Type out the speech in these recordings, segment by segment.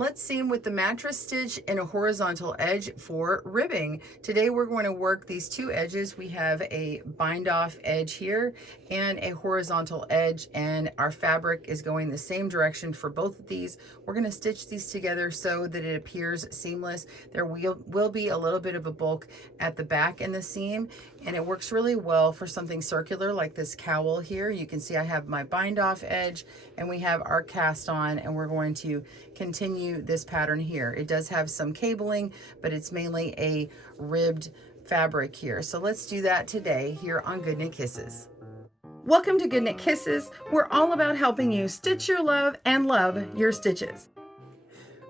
Let's seam with the mattress stitch and a horizontal edge for ribbing. Today we're going to work these two edges. We have a bind off edge here and a horizontal edge, and our fabric is going the same direction for both of these. We're going to stitch these together so that it appears seamless. There will be a little bit of a bulk at the back in the seam, and it works really well for something circular like this cowl here. You can see I have my bind off edge and we have our cast on, and we're going to continue this pattern here. It does have some cabling, but it's mainly a ribbed fabric here. So let's do that today here on GoodKnit Kisses. Welcome to GoodKnit Kisses. We're all about helping you stitch your love and love your stitches.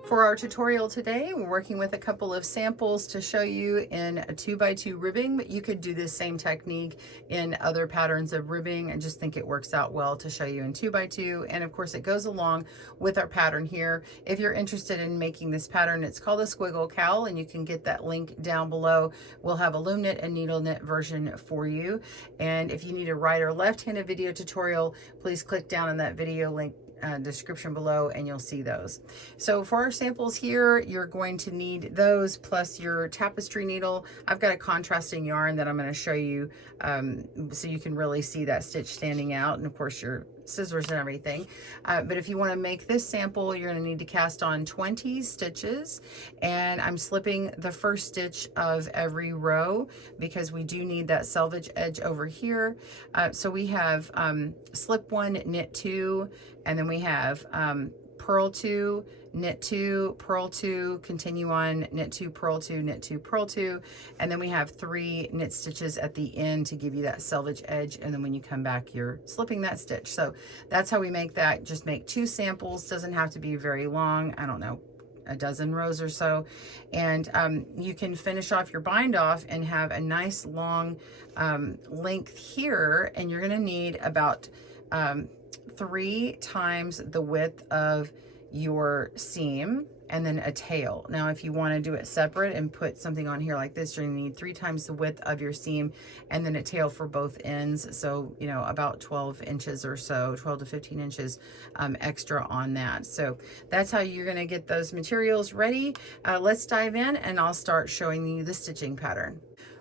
For our tutorial today, we're working with a couple of samples to show you in a 2x2 ribbing, but you could do this same technique in other patterns of ribbing. I just think it works out well to show you in 2x2, and of course it goes along with our pattern here. If you're interested in making this pattern, it's called a Squiggle Cowl, and you can get that link down below. We'll have a loom knit and needle knit version for you, and if you need a right or left-handed video tutorial, please click down on that video link description below and you'll see those. So for our samples here, you're going to need those plus your tapestry needle. I've got a contrasting yarn that I'm going to show you so you can really see that stitch standing out, and of course your scissors and everything. But if you want to make this sample, you're going to need to cast on 20 stitches, and I'm slipping the first stitch of every row because we do need that selvage edge over here. So we have slip 1, knit 2, and then we have purl 2, knit 2, purl 2, continue on, knit 2, purl 2, knit 2, purl 2, and then we have 3 knit stitches at the end to give you that selvage edge, and then when you come back you're slipping that stitch. So that's how we make that. Just make 2 samples, doesn't have to be very long, I don't know, a dozen rows or so, and you can finish off your bind off and have a nice long length here, and you're going to need about 3 times the width of your seam and then a tail. Now if you want to do it separate and put something on here like this, you're going to need 3 times the width of your seam and then a tail for both ends, so you know, about 12 inches or so, 12 to 15 inches extra on that. So that's how you're going to get those materials ready. Let's dive in and I'll start showing you the stitching pattern.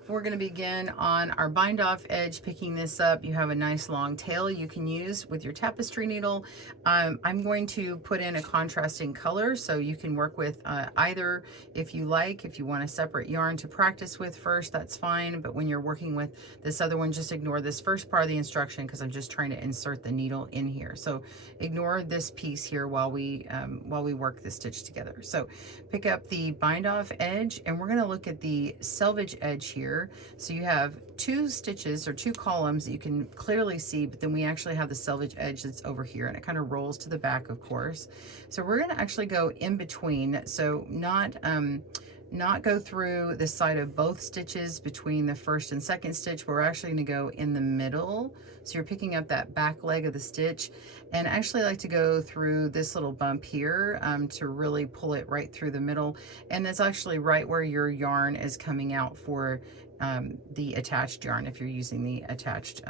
We're going to begin on our bind off edge, picking this up. You have a nice long tail you can use with your tapestry needle. I'm going to put in a contrasting color, so you can work with either if you like. If you want a separate yarn to practice with first, that's fine, but when you're working with this other one, just ignore this first part of the instruction because I'm just trying to insert the needle in here. So ignore this piece here while we work this stitch together. So pick up the bind off edge, and we're going to look at the selvage edge here. So you have 2 stitches or 2 columns that you can clearly see, but then we actually have the selvage edge that's over here, and it kind of rolls to the back, of course. So we're going to actually go in between, so not go through the side of both stitches between the first and second stitch. We're actually going to go in the middle. So you're picking up that back leg of the stitch, and I actually like to go through this little bump here to really pull it right through the middle, and that's actually right where your yarn is coming out for the attached yarn if you're using the attached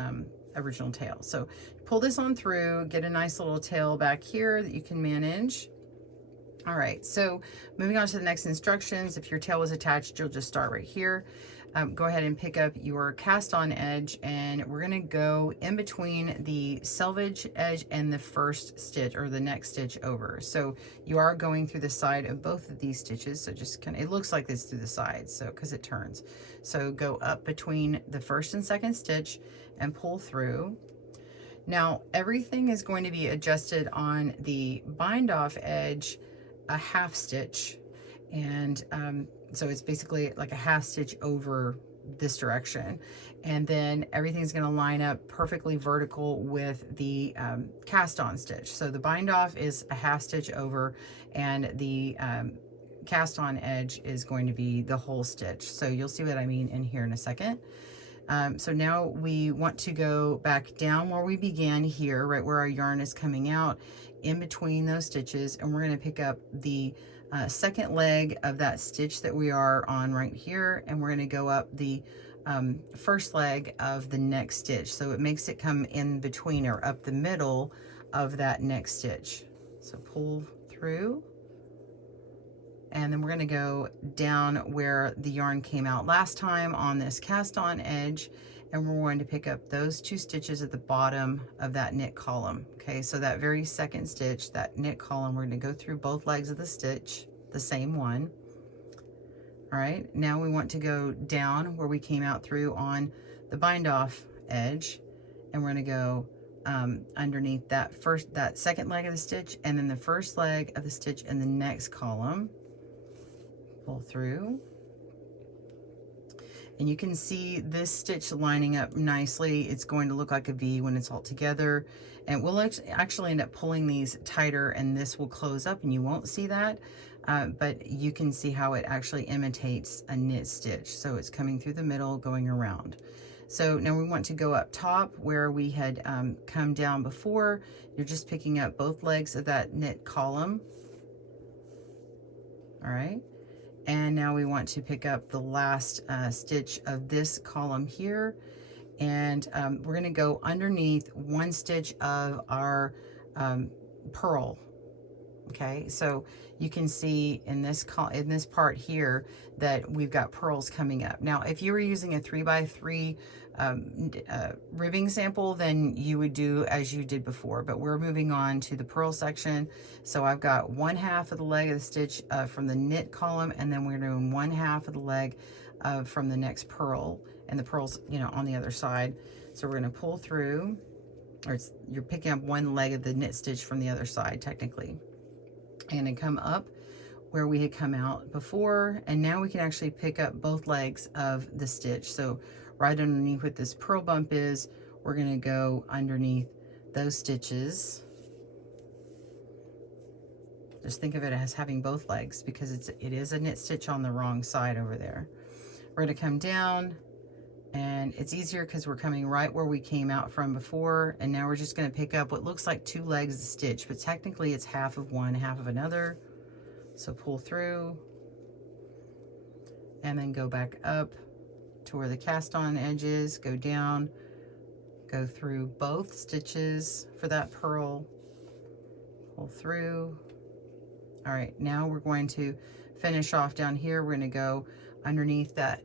original tail. So pull this on through, get a nice little tail back here that you can manage. All right, so moving on to the next instructions. If your tail was attached, you'll just start right here. Go ahead and pick up your cast on edge, and we're going to go in between the selvage edge and the first stitch or the next stitch over. So you are going through the side of both of these stitches, so just kind of, it looks like this through the sides, so because it turns. So go up between the first and second stitch and pull through. Now everything is going to be adjusted on the bind off edge a half stitch, and so it's basically like a half stitch over this direction, and then everything's going to line up perfectly vertical with the cast on stitch. So the bind off is a half stitch over, and the cast on edge is going to be the whole stitch. So you'll see what I mean in here in a second. So now we want to go back down where we began here, right where our yarn is coming out, in between those stitches, and we're going to pick up the second leg of that stitch that we are on right here, and we're going to go up the first leg of the next stitch. So it makes it come in between or up the middle of that next stitch. So pull through, And then we're going to go down where the yarn came out last time on this cast on edge, and we're going to pick up those 2 stitches at the bottom of that knit column. Okay, so that very second stitch, that knit column, we're going to go through both legs of the stitch, the same one. All right, now we want to go down where we came out through on the bind off edge, and we're going to go underneath that second leg of the stitch, and then the first leg of the stitch in the next column. Pull through, and you can see this stitch lining up nicely. It's going to look like a V when it's all together, and we'll actually end up pulling these tighter, and this will close up and you won't see that, but you can see how it actually imitates a knit stitch. So it's coming through the middle, going around. So now we want to go up top where we had come down before. You're just picking up both legs of that knit column. All right. And now we want to pick up the last stitch of this column here. And we're going to go underneath 1 stitch of our purl. Okay, so you can see in this part here that we've got purls coming up. Now, if you were using a 3x3 ribbing sample, then you would do as you did before, but we're moving on to the purl section. So I've got 1/2 of the leg of the stitch from the knit column, and then we're doing 1/2 of the leg from the next purl, and the purl's, you know, on the other side. So we're going to pull through, or you're picking up 1 leg of the knit stitch from the other side technically, and then come up where we had come out before, and now we can actually pick up both legs of the stitch. So right underneath what this purl bump is, we're going to go underneath those stitches. Just think of it as having both legs, because it is a knit stitch on the wrong side over there. We're going to come down, and it's easier because we're coming right where we came out from before, and now we're just going to pick up what looks like 2 legs of stitch, but technically it's 1/2 of one, 1/2 of another. So pull through, and then go back up to where the cast on edge is, go down, go through both stitches for that purl, pull through. All right, now we're going to finish off down here. We're going to go underneath that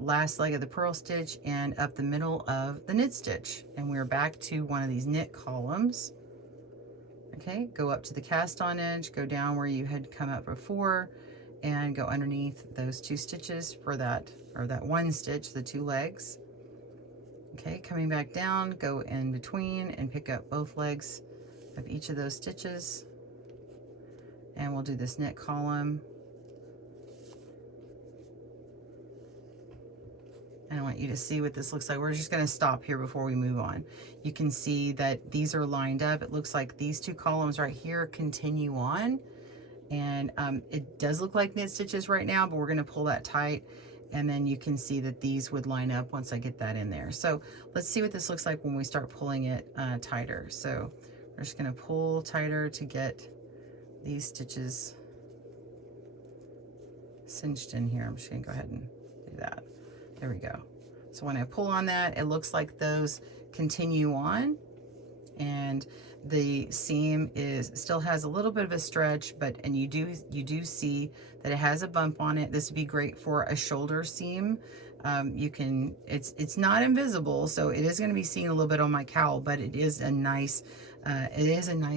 last leg of the purl stitch and up the middle of the knit stitch, and we're back to one of these knit columns. Okay, go up to the cast on edge, go down where you had come up before, and go underneath those 2 stitches for that, or that 1 stitch, the 2 legs. Okay, coming back down, go in between and pick up both legs of each of those stitches, and we'll do this knit column. And I want you to see what this looks like. We're just going to stop here before we move on. You can see that these are lined up. It looks like these 2 columns right here continue on, and it does look like knit stitches right now, but we're going to pull that tight, and then you can see that these would line up once I get that in there. So let's see what this looks like when we start pulling it tighter. So we're just going to pull tighter to get these stitches cinched in here. I'm just going to go ahead and do that. There we go. So when I pull on that, it looks like those continue on, and the seam still has a little bit of a stretch, and you do see that it has a bump on it. This would be great for a shoulder seam. It's not invisible, so it is going to be seen a little bit on my cowl, but it is a nice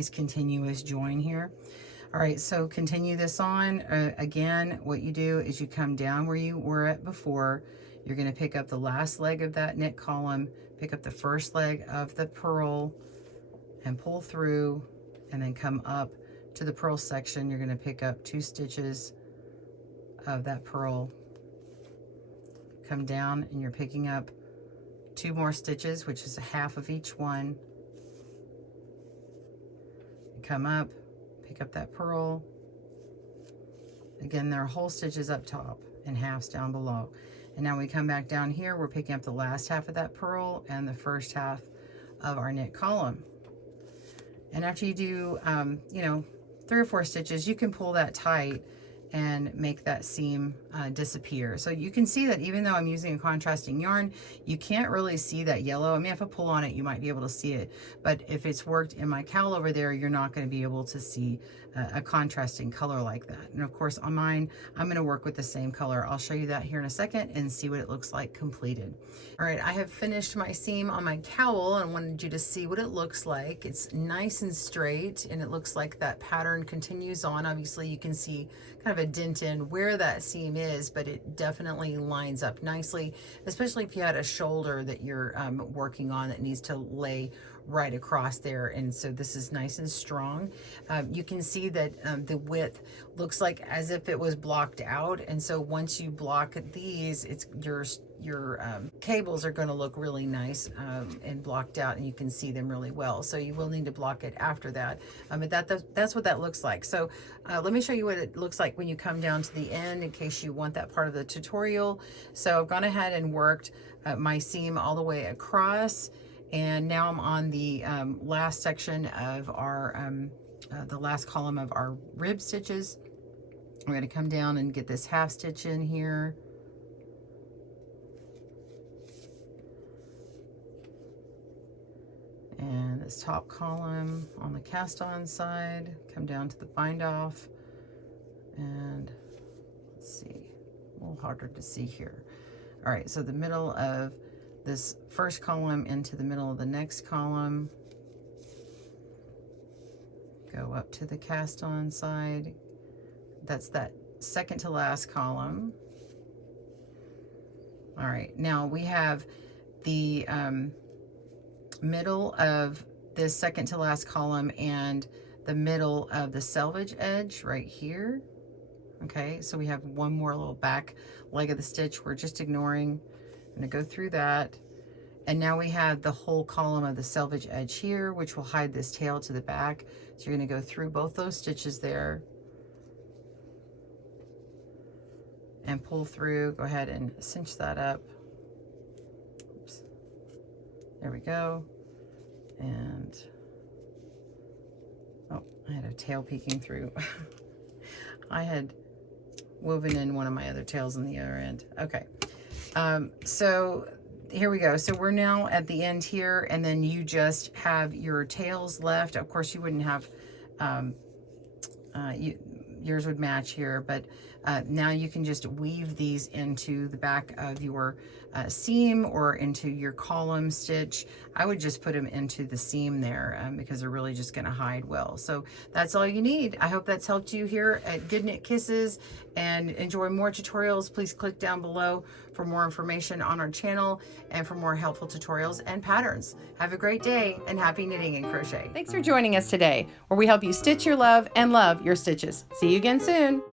continuous join here. All right, so continue this on. Again, what you do is you come down where you were at before. You're going to pick up the last leg of that knit column, pick up the first leg of the purl, and pull through, and then come up to the purl section. You're going to pick up 2 stitches of that purl, come down, and you're picking up 2 more stitches, which is 1/2 of each one. Come up, pick up that purl. Again, there are whole stitches up top and halves down below. And now we come back down here, we're picking up the last 1/2 of that purl and the first 1/2 of our knit column. And after you do, you know, 3 or 4 stitches, you can pull that tight and make that seam disappear. So you can see that even though I'm using a contrasting yarn, you can't really see that yellow. I mean, if I pull on it, you might be able to see it, but if it's worked in my cowl over there, you're not going to be able to see a contrasting color like that. And of course on mine, I'm going to work with the same color. I'll show you that here in a second and see what it looks like completed. All right, I have finished my seam on my cowl and wanted you to see what it looks like. It's nice and straight, and it looks like that pattern continues on. Obviously you can see kind of a dent in where that seam is, but it definitely lines up nicely, especially if you had a shoulder that you're working on that needs to lay right across there. And so this is nice and strong. You can see that the width looks like as if it was blocked out, and so once you block these, it's your cables are going to look really nice and blocked out, and you can see them really well. So you will need to block it after that, but that's what that looks like. So let me show you what it looks like when you come down to the end, in case you want that part of the tutorial. So I've gone ahead and worked my seam all the way across, and now I'm on the last section of our the last column of our rib stitches. We're going to come down and get this half stitch in here. And this top column on the cast on side, come down to the bind off, and let's see, a little harder to see here. All right, so the middle of this first column into the middle of the next column, go up to the cast on side. That's that second to last column. All right, now we have the middle of this second to last column and the middle of the selvage edge right here. Okay, so we have one more little back leg of the stitch we're just ignoring. I'm going to go through that, and now we have the whole column of the selvage edge here, which will hide this tail to the back. So you're going to go through both those stitches there and pull through. Go ahead and cinch that up. Oops. There we go. And oh, I had a tail peeking through. I had woven in one of my other tails on the other end. Okay, so here we go. So we're now at the end here, and then you just have your tails left. Of course you wouldn't have yours would match here, but now you can just weave these into the back of your seam or into your column stitch. I would just put them into the seam there because they're really just going to hide well. So that's all you need. I hope that's helped you here at GoodKnit Kisses, and enjoy more tutorials. Please click down below for more information on our channel and for more helpful tutorials and patterns. Have a great day, and happy knitting and crochet. Thanks for joining us today, where we help you stitch your love and love your stitches. See you again soon.